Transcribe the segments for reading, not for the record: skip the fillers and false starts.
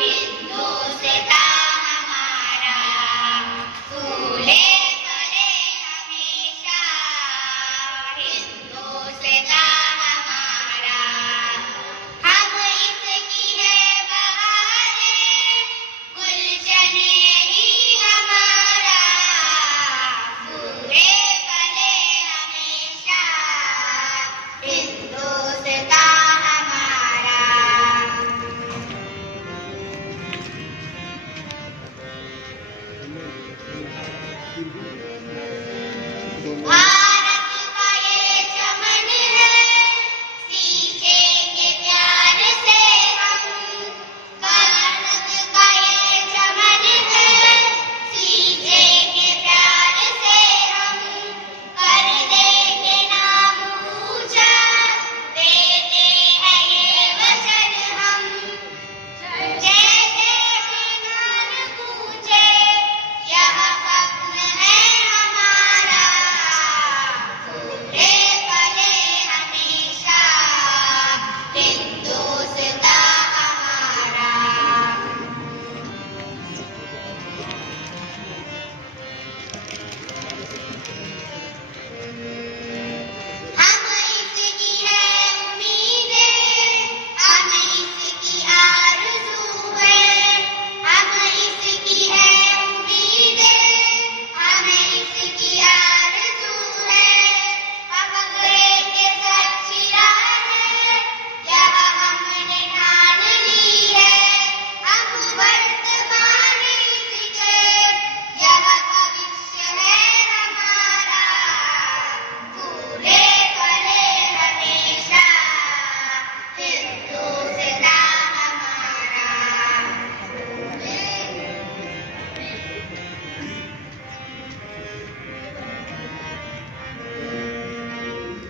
हिंदुस्तान हमारा, फूले फले हमेशा। हिंदुस्तान हमारा, हम इसकी है बहारें, गुलशन यही हमारा। फूले फले हमेशा, हिंदुस्तान हमारा। भारत का ये चमन है, सींचेंगे प्यार से हम। भारत का ये चमन है, सींचेंगे प्यार से हम। कर देंगे नाम ऊंचा, देते हैं ये वचन हम। जैसे विज्ञान पूछे, यह स्वप्न है हमारा। फूले फले हमेशा, हिंदुस्तान हमारा। हम इसकी है उम्मीदें, हम इसकी आरज़ू है। हम इसकी है उम्मीदें, हम इसकी आरज़ू है। हम पकड़ेंगे सच्ची राह, यह हमने ठान ली है। हम वर्तमान इसके, यह भविष्य है हमारा। फूले फले हमेशा, हिंदुस्तान हमारा।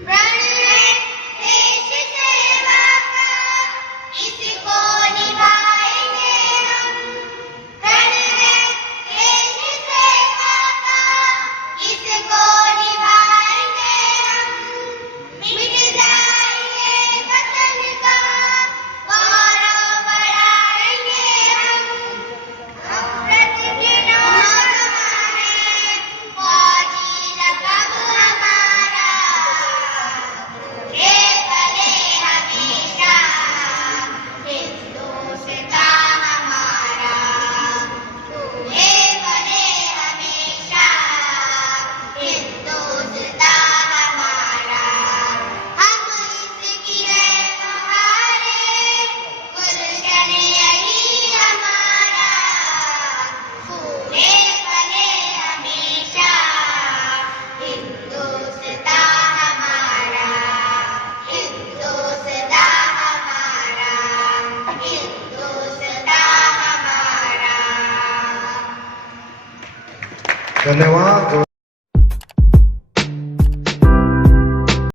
प्रण है देश सेवा का, इसको निभाएंगे हम। प्रण है देश सेवा का, इसको निभाएंगे हम। मिट जाएंगे वतन का, गौरव बढ़ाएंगे हम। अमृत के नौजवान हैं, फौजी लक़ब हमारा। फूले फले हमेशा, हिंदुस्तान हमारा। फूले फले हमेशा, हिंदुस्तान हमारा। हम इसकी है बहारें, गुलशन यही हमारा। फूले फले हमेशा, हिंदुस्तान हमारा। हिंदुस्तान हमारा, हिंदुस्तान हमारा। धन्यवाद।